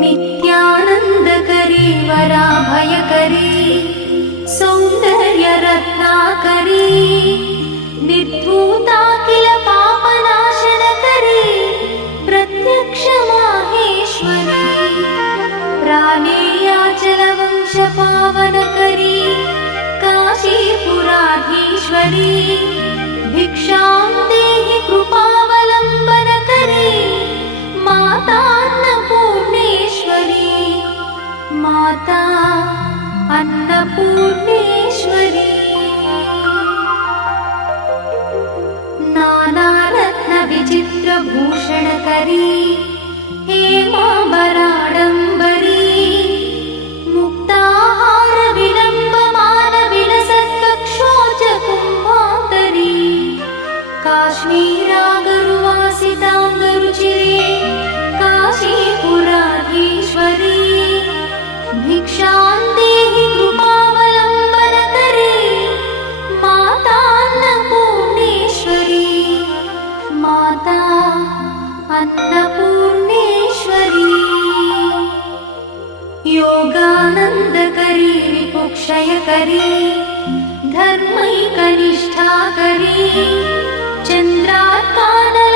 नित्यानन्दकरी वराभयकरी सौन्दर्यरत्नाकरी निर्धूताखिल पापनाशनकरी प्रत्यक्ष माहेश्वरी प्राणेयाचलवंशपावनकरी काशीपुराधीश्वरी भिक्षां देहि कृपावलम्बनकरी मातान्नपूर्णेश्वरी माता अन्नपूर्णेश्वरी नानारत्नविचित्रभूषणकरी हेमाम्बराडम्बरी मुक्ताहारविलम्बमानविलसत्कक्षोजकुम्भान्तरी काश्मीरागरुवासिताङ्गरुचिरे काशीपुराधीश्वरी भिक्षां देहि कृपावलम्बनकरी मातान्नपूर्णेश्वरी माता अन्नपूर्णेश्वरी योगानन्दकरी रिपुक्षयकरी धर्मैकनिष्ठाकरी चन्द्रार्कानल